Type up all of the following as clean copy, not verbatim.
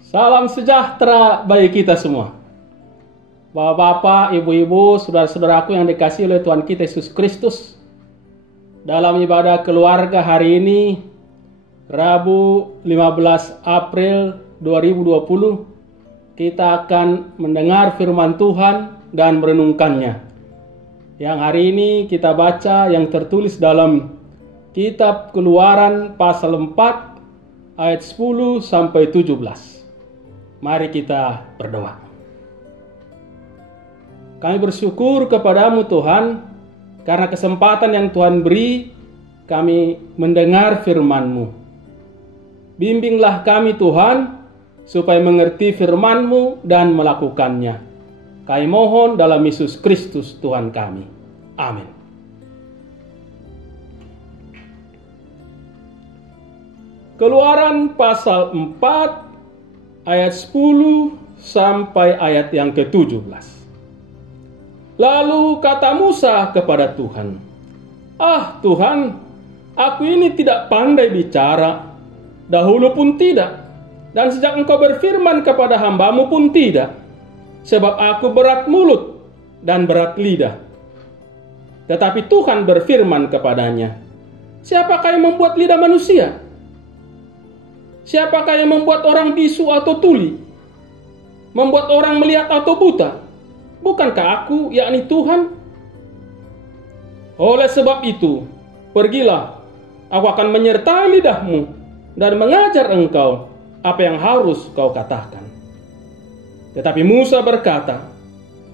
Salam sejahtera bagi kita semua. Bapak-bapak, ibu-ibu, saudara-saudaraku yang dikasihi oleh Tuhan kita Yesus Kristus. Dalam ibadah keluarga hari ini, Rabu 15 April 2020, kita akan mendengar firman Tuhan dan merenungkannya. Yang hari ini kita baca yang tertulis dalam Kitab Keluaran pasal 4 ayat 10 sampai 17. Mari kita berdoa. Kami bersyukur kepadamu Tuhan, karena kesempatan yang Tuhan beri kami mendengar firman-Mu. Bimbinglah kami Tuhan, supaya mengerti firman-Mu dan melakukannya. Kami mohon dalam Yesus Kristus Tuhan kami. Amin. Keluaran pasal 4 ayat 10 sampai ayat yang ke-17. Lalu kata Musa kepada Tuhan, "Ah Tuhan, aku ini tidak pandai bicara, dahulu pun tidak, dan sejak Engkau berfirman kepada hamba-Mu pun tidak, sebab aku berat mulut dan berat lidah." Tetapi Tuhan berfirman kepadanya, "Siapakah yang membuat lidah manusia? Siapakah yang membuat orang bisu atau tuli? Membuat orang melihat atau buta? Bukankah aku, yakni Tuhan? Oleh sebab itu, pergilah, aku akan menyertai lidahmu dan mengajar engkau apa yang harus kau katakan." Tetapi Musa berkata,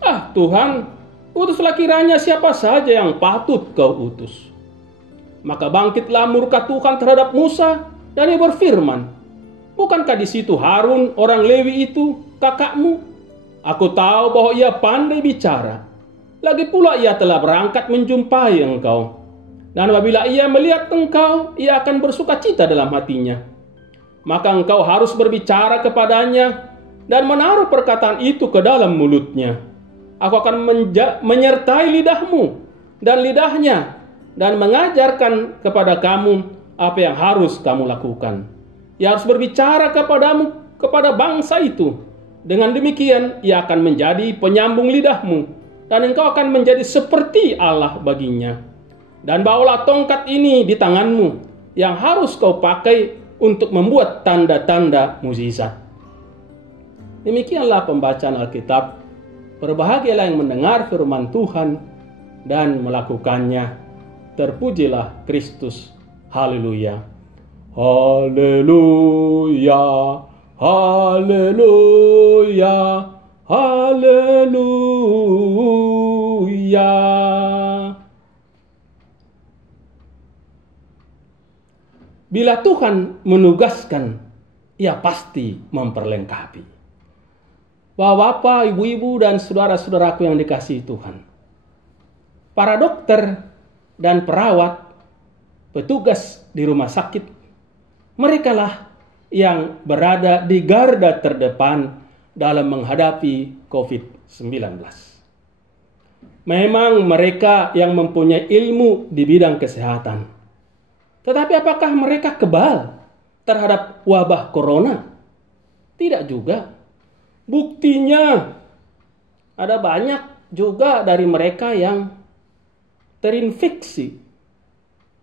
"Ah Tuhan, utuslah kiranya siapa saja yang patut kau utus." Maka bangkitlah murka Tuhan terhadap Musa dan ia berfirman, "Bukankah di situ Harun orang Lewi itu, kakakmu? Aku tahu bahwa ia pandai bicara. Lagi pula ia telah berangkat menjumpai engkau. Dan apabila ia melihat engkau, ia akan bersuka cita dalam hatinya. Maka engkau harus berbicara kepadanya dan menaruh perkataan itu ke dalam mulutnya. Aku akan menyertai lidahmu dan lidahnya dan mengajarkan kepada kamu apa yang harus kamu lakukan. Ia harus berbicara kepadamu, kepada bangsa itu. Dengan demikian, ia akan menjadi penyambung lidahmu, dan engkau akan menjadi seperti Allah baginya. Dan bawalah tongkat ini di tanganmu, yang harus kau pakai untuk membuat tanda-tanda mukjizat." Demikianlah pembacaan Alkitab. Berbahagialah yang mendengar firman Tuhan dan melakukannya. Terpujilah Kristus. Haleluya. Haleluya. Haleluya, haleluya. Bila Tuhan menugaskan, ia pasti memperlengkapi. Bapak, ibu-ibu, dan saudara-saudaraku yang dikasihi Tuhan, para dokter dan perawat, petugas di rumah sakit, merekalah yang berada di garda terdepan dalam menghadapi COVID-19. Memang mereka yang mempunyai ilmu di bidang kesehatan. Tetapi apakah mereka kebal terhadap wabah corona? Tidak juga. Buktinya, ada banyak juga dari mereka yang terinfeksi,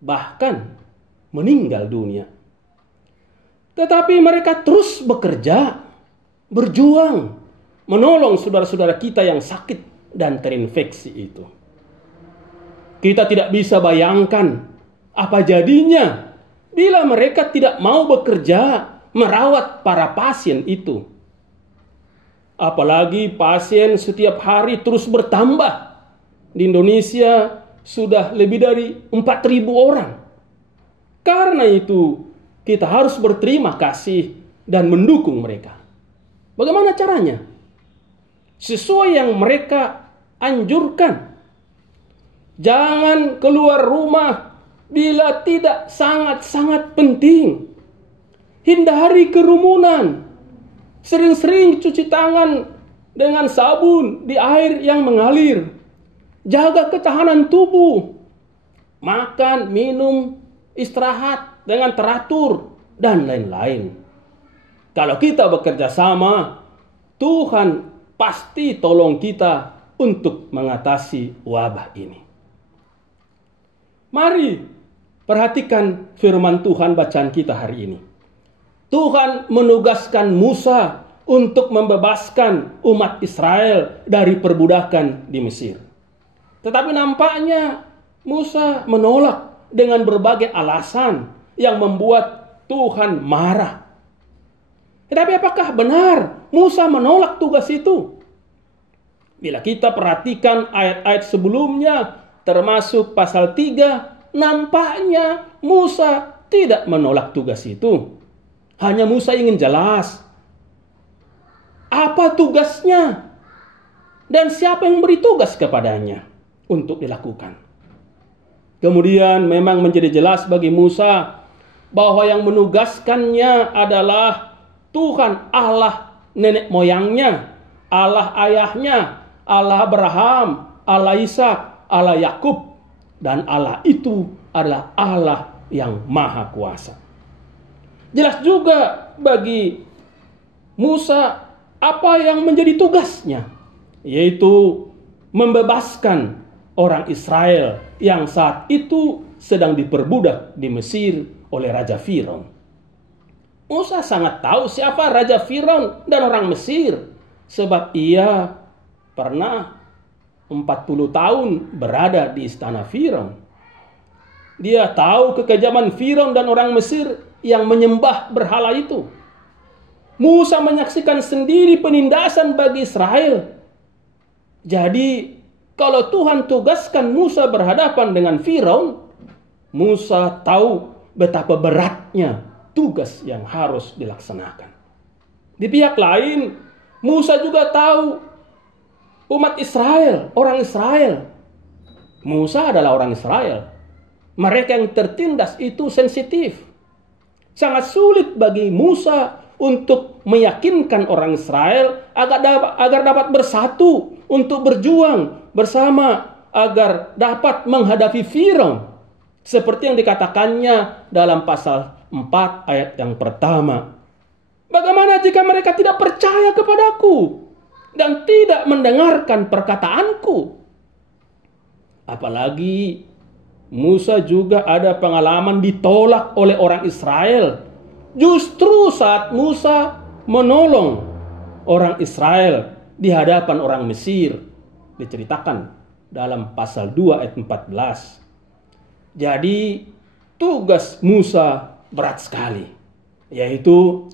bahkan meninggal dunia. Tetapi mereka terus bekerja, berjuang, menolong saudara-saudara kita yang sakit dan terinfeksi itu. Kita tidak bisa bayangkan apa jadinya bila mereka tidak mau bekerja merawat para pasien itu. Apalagi pasien setiap hari terus bertambah. Di Indonesia sudah lebih dari 4.000 orang. Karena itu, kita harus berterima kasih dan mendukung mereka. Bagaimana caranya? Sesuai yang mereka anjurkan. Jangan keluar rumah bila tidak sangat-sangat penting. Hindari kerumunan. Sering-sering cuci tangan dengan sabun di air yang mengalir. Jaga ketahanan tubuh. Makan, minum, istirahat dengan teratur, dan lain-lain. Kalau kita bekerja sama, Tuhan pasti tolong kita untuk mengatasi wabah ini. Mari perhatikan firman Tuhan bacaan kita hari ini. Tuhan menugaskan Musa untuk membebaskan umat Israel dari perbudakan di Mesir. Tetapi nampaknya Musa menolak dengan berbagai alasan yang membuat Tuhan marah. Tetapi apakah benar Musa menolak tugas itu? Bila kita perhatikan ayat-ayat sebelumnya, termasuk pasal 3, nampaknya Musa tidak menolak tugas itu. Hanya Musa ingin jelas apa tugasnya dan siapa yang beri tugas kepadanya untuk dilakukan. Kemudian memang menjadi jelas bagi Musa bahwa yang menugaskannya adalah Tuhan Allah nenek moyangnya, Allah ayahnya, Allah Abraham, Allah Ishak, Allah Yakub, dan Allah itu adalah Allah yang maha kuasa. Jelas juga bagi Musa apa yang menjadi tugasnya, yaitu membebaskan orang Israel yang saat itu sedang diperbudak di Mesir oleh Raja Firaun. Musa sangat tahu siapa Raja Firaun dan orang Mesir, sebab ia pernah 40 tahun berada di istana Firaun. Dia tahu kekejaman Firaun dan orang Mesir yang menyembah berhala itu. Musa menyaksikan sendiri penindasan bagi Israel. Jadi, kalau Tuhan tugaskan Musa berhadapan dengan Firaun, Musa tahu betapa beratnya tugas yang harus dilaksanakan. Di pihak lain, Musa juga tahu umat Israel, orang Israel. Musa adalah orang Israel. Mereka yang tertindas itu sensitif. Sangat sulit bagi Musa untuk meyakinkan orang Israel agar dapat bersatu untuk berjuang bersama agar dapat menghadapi Firaun. Seperti yang dikatakannya dalam pasal 4 ayat yang pertama. Bagaimana jika mereka tidak percaya kepadaku dan tidak mendengarkan perkataanku? Apalagi Musa juga ada pengalaman ditolak oleh orang Israel. Justru saat Musa menolong orang Israel di hadapan orang Mesir. Diceritakan dalam pasal 2 ayat 14. Jadi tugas Musa berat sekali. Yaitu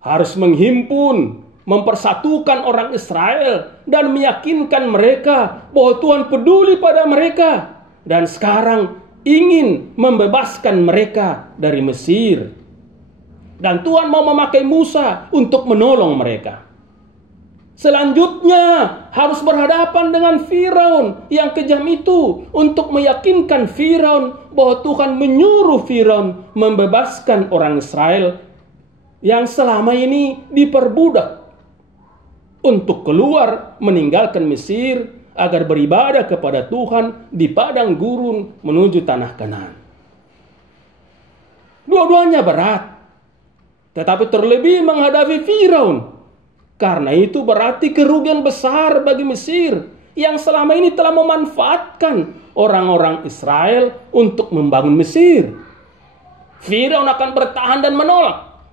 harus menghimpun, mempersatukan orang Israel dan meyakinkan mereka bahwa Tuhan peduli pada mereka. Dan sekarang ingin membebaskan mereka dari Mesir. Dan Tuhan mau memakai Musa untuk menolong mereka. Selanjutnya harus berhadapan dengan Firaun yang kejam itu untuk meyakinkan Firaun bahwa Tuhan menyuruh Firaun membebaskan orang Israel yang selama ini diperbudak untuk keluar meninggalkan Mesir agar beribadah kepada Tuhan di padang gurun menuju tanah Kanaan. Dua-duanya berat, tetapi terlebih menghadapi Firaun. Karena itu berarti kerugian besar bagi Mesir yang selama ini telah memanfaatkan orang-orang Israel untuk membangun Mesir. Firaun akan bertahan dan menolak.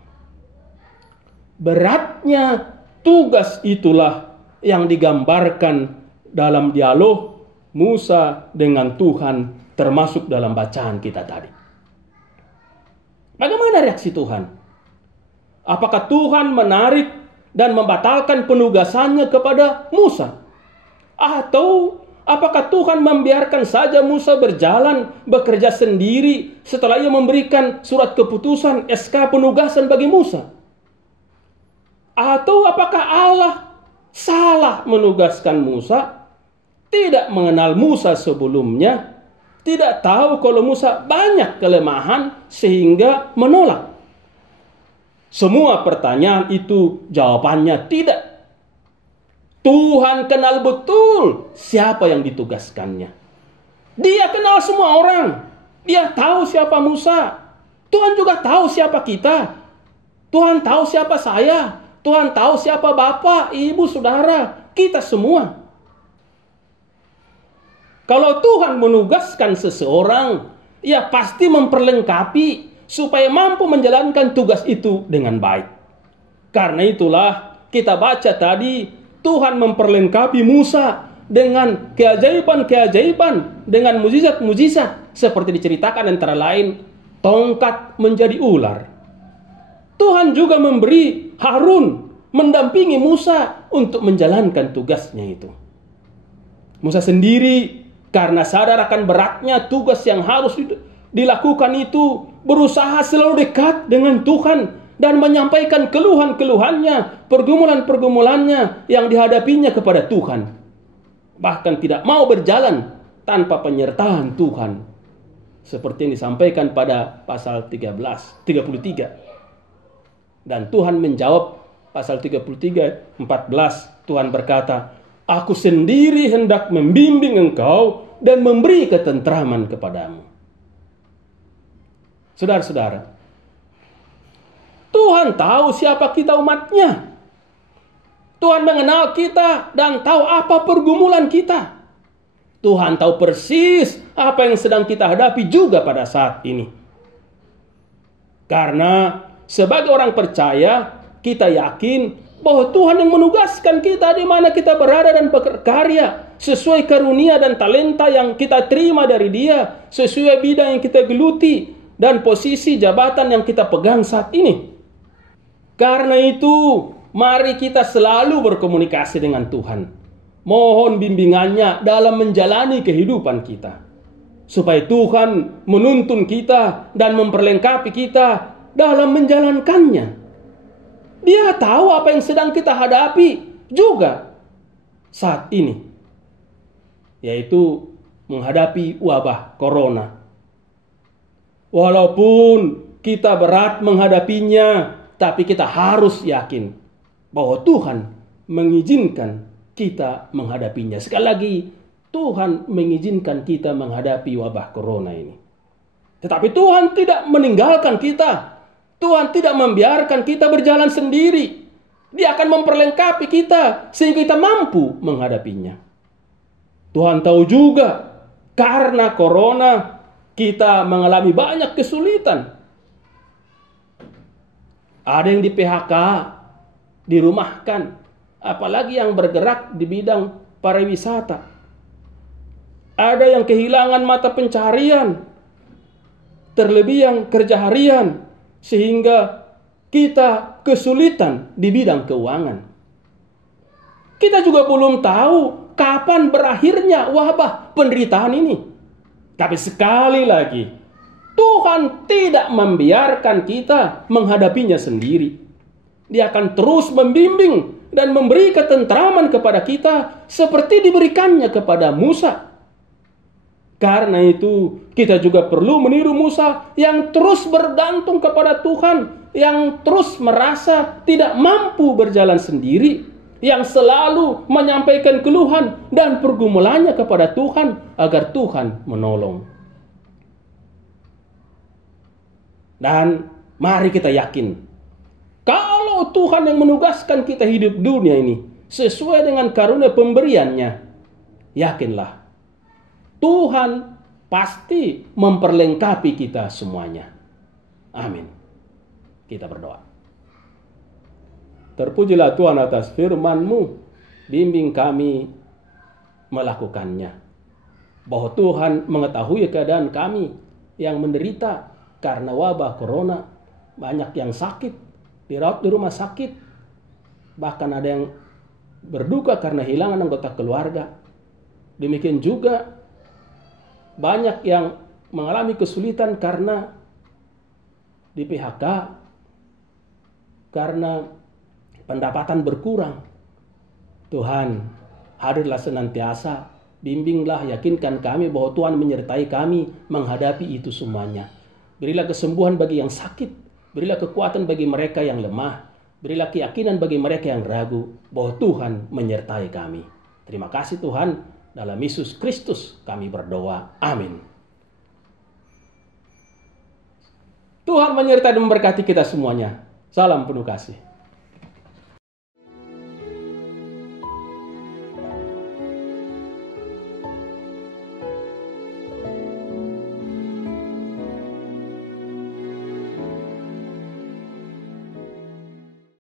Beratnya tugas itulah yang digambarkan dalam dialog Musa dengan Tuhan, termasuk dalam bacaan kita tadi. Bagaimana reaksi Tuhan? Apakah Tuhan menarik dan membatalkan penugasannya kepada Musa? Atau apakah Tuhan membiarkan saja Musa berjalan bekerja sendiri setelah ia memberikan surat keputusan SK penugasan bagi Musa? Atau apakah Allah salah menugaskan Musa, tidak mengenal Musa sebelumnya, tidak tahu kalau Musa banyak kelemahan sehingga menolak? Semua pertanyaan itu jawabannya tidak. Tuhan kenal betul siapa yang ditugaskannya. Dia kenal semua orang. Dia tahu siapa Musa. Tuhan juga tahu siapa kita. Tuhan tahu siapa saya. Tuhan tahu siapa bapak, ibu, saudara, kita semua. Kalau Tuhan menugaskan seseorang, ia pasti memperlengkapi supaya mampu menjalankan tugas itu dengan baik. Karena itulah kita baca tadi, Tuhan memperlengkapi Musa dengan keajaiban-keajaiban, dengan mujizat-mujizat, seperti diceritakan antara lain, tongkat menjadi ular. Tuhan juga memberi Harun mendampingi Musa untuk menjalankan tugasnya itu. Musa sendiri karena sadar akan beratnya tugas yang harus dilakukan itu, berusaha selalu dekat dengan Tuhan dan menyampaikan keluhan-keluhannya, pergumulan-pergumulannya yang dihadapinya kepada Tuhan. Bahkan tidak mau berjalan tanpa penyertaan Tuhan. Seperti yang disampaikan pada pasal 33. Dan Tuhan menjawab pasal 33, 14. Tuhan berkata, Aku sendiri hendak membimbing engkau dan memberi ketentraman kepadamu. Saudara-saudara, Tuhan tahu siapa kita umatnya. Tuhan mengenal kita dan tahu apa pergumulan kita. Tuhan tahu persis apa yang sedang kita hadapi juga pada saat ini. Karena sebagai orang percaya, kita yakin bahwa Tuhan yang menugaskan kita di mana kita berada dan berkarya sesuai karunia dan talenta yang kita terima dari Dia, sesuai bidang yang kita geluti dan posisi jabatan yang kita pegang saat ini. Karena itu, mari kita selalu berkomunikasi dengan Tuhan. Mohon bimbingannya dalam menjalani kehidupan kita. Supaya Tuhan menuntun kita dan memperlengkapi kita dalam menjalankannya. Dia tahu apa yang sedang kita hadapi juga saat ini. Yaitu menghadapi wabah corona. Walaupun kita berat menghadapinya, tapi kita harus yakin bahwa Tuhan mengizinkan kita menghadapinya. Sekali lagi, Tuhan mengizinkan kita menghadapi wabah corona ini. Tetapi Tuhan tidak meninggalkan kita. Tuhan tidak membiarkan kita berjalan sendiri. Dia akan memperlengkapi kita sehingga kita mampu menghadapinya. Tuhan tahu juga karena corona kita mengalami banyak kesulitan. Ada yang di PHK, dirumahkan, apalagi yang bergerak di bidang pariwisata. Ada yang kehilangan mata pencaharian, terlebih yang kerja harian, sehingga kita kesulitan di bidang keuangan. Kita juga belum tahu kapan berakhirnya wabah penderitaan ini. Tapi sekali lagi, Tuhan tidak membiarkan kita menghadapinya sendiri. Dia akan terus membimbing dan memberi ketentraman kepada kita seperti diberikannya kepada Musa. Karena itu, kita juga perlu meniru Musa yang terus bergantung kepada Tuhan, yang terus merasa tidak mampu berjalan sendiri, yang selalu menyampaikan keluhan dan pergumulannya kepada Tuhan agar Tuhan menolong. Dan mari kita yakin, kalau Tuhan yang menugaskan kita hidup dunia ini sesuai dengan karunia pemberiannya, yakinlah Tuhan pasti memperlengkapi kita semuanya. Amin. Kita berdoa. Terpujilah Tuhan atas firman-Mu, bimbing kami melakukannya. Bahwa Tuhan mengetahui keadaan kami yang menderita karena wabah corona. Banyak yang sakit, dirawat di rumah sakit. Bahkan ada yang berduka karena hilangan anggota keluarga. Demikian juga banyak yang mengalami kesulitan karena di PHK, karena pendapatan berkurang. Tuhan, hadirlah senantiasa, bimbinglah, yakinkan kami bahwa Tuhan menyertai kami menghadapi itu semuanya. Berilah kesembuhan bagi yang sakit, berilah kekuatan bagi mereka yang lemah, berilah keyakinan bagi mereka yang ragu bahwa Tuhan menyertai kami. Terima kasih Tuhan. Dalam Yesus Kristus kami berdoa. Amin. Tuhan menyertai dan memberkati kita semuanya. Salam penuh kasih.